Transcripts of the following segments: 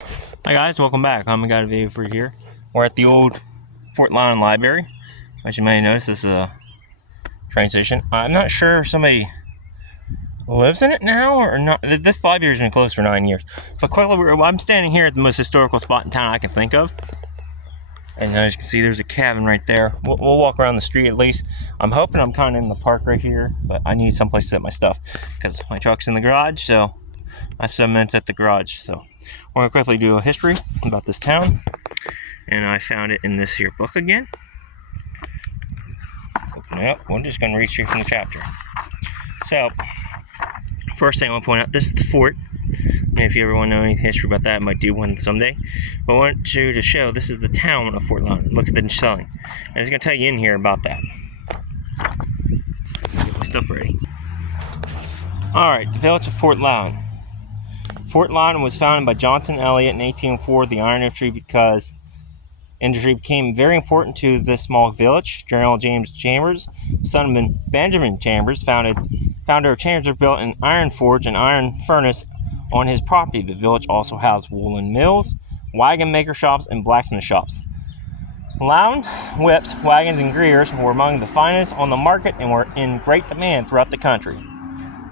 Hi guys, welcome back. I got a video for you here. We're at the old Fort Loudon Library. As you may notice, this is a train station. I'm not sure if somebody lives in it now or not. This library's been closed for 9 years. But quickly, I'm standing here at the most historical spot in town I can think of. And as you can see, there's a cabin right there. We'll walk around the street at least. I'm hoping I'm kind of in the park right here, but I need someplace to set my stuff because my truck's in the garage, so my cement's at the garage. So we're going to quickly do a history about this town. And I found it in this here book again. Open it up. We're just going to read straight from the chapter. So, first thing I want to point out, this is the fort. And if you ever want to know any history about that, I might do one someday. But I want you to show this is the town of Fort Loudon. Look at the spelling. And it's going to tell you in here about that. Get my stuff ready. Alright, the village of Fort Loudon. Fort Loudon was founded by Johnson Elliott in 1804, the iron industry became very important to this small village. General James Chambers, son of Benjamin Chambers, founder of Chambers, built an iron forge and iron furnace on his property. The village also housed woolen mills, wagon maker shops, and blacksmith shops. Loudon whips, wagons, and greers were among the finest on the market and were in great demand throughout the country.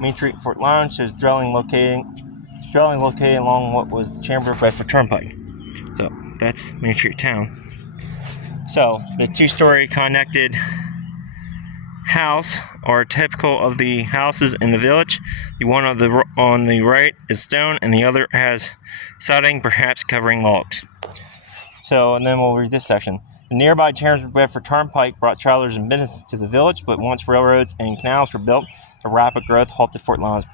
Main Street, Fort Loudon, shows dwelling located along what was the Chambers-Bedford Turnpike. So that's Main Street town. So the two-story connected house are typical of the houses in the village. The one on the right is stone, and the other has siding, perhaps covering logs. So, and then we'll read this section. The nearby Chambers-Bedford Turnpike brought travelers and business to the village, but once railroads and canals were built, the rapid growth halted Fort Loudon's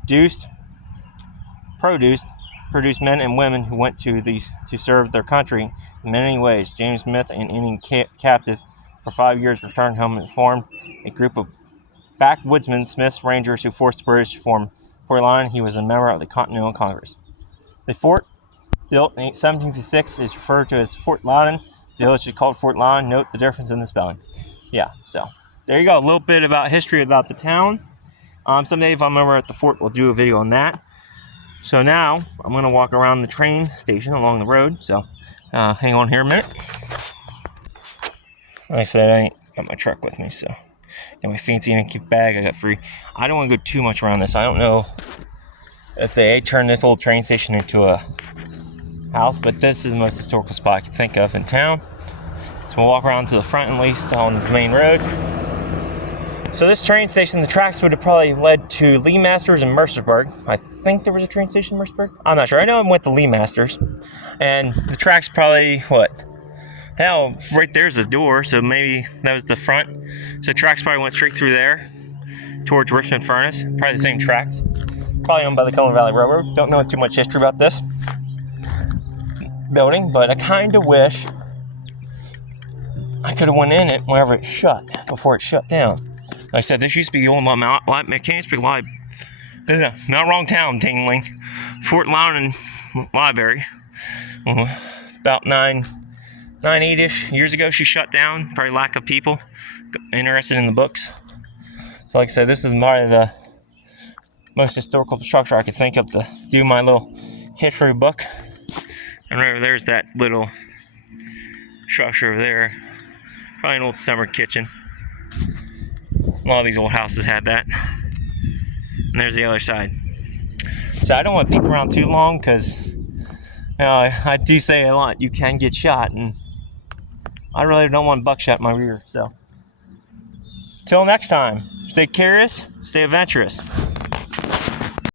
produced men and women who went to serve their country in many ways. James Smith, an Indian captive for 5 years, returned home and formed a group of backwoodsmen, Smith's Rangers, who forced the British to form Fort Loudon. He was a member of the Continental Congress. The fort, built in 1756, is referred to as Fort Loudon. The village is called Fort Loudon. Note the difference in the spelling. Yeah, so there you go. A little bit about history about the town. Someday, if I'm ever at the fort, we'll do a video on that. So now, I'm going to walk around the train station along the road, so hang on here a minute. Like I said, I ain't got my truck with me, so got my fancy Antique bag I got free. I don't want to go too much around this. I don't know if they turned this old train station into a house, but this is the most historical spot I can think of in town. So we'll walk around to the front at least on the main road. So this train station, the tracks would have probably led to Lee Masters and Mercersburg. I think there was a train station in Mercersburg. I'm not sure. I know I went to Lee Masters. And the tracks probably, hell, right there's the door, so maybe that was the front. So the tracks probably went straight through there towards Richmond Furnace. Probably the same tracks. Probably owned by the Cumberland Valley Railroad. Don't know too much history about this building, but I kind of wish I could have went in it whenever it shut, before it shut down. Like I said, this used to be the old Mechanicsburg Library. Not wrong town, tingling. Fort Loudon Library. About 8-ish years ago, she shut down. Probably lack of people interested in the books. So like I said, this is probably the most historical structure I could think of to do my little history book. And right over there's that little structure over there. Probably an old summer kitchen. A lot of these old houses had that. And there's the other side. So I don't want to peek around too long because I do say a lot. You can get shot, and I really don't want buckshot in my rear. So, till next time, stay curious, stay adventurous.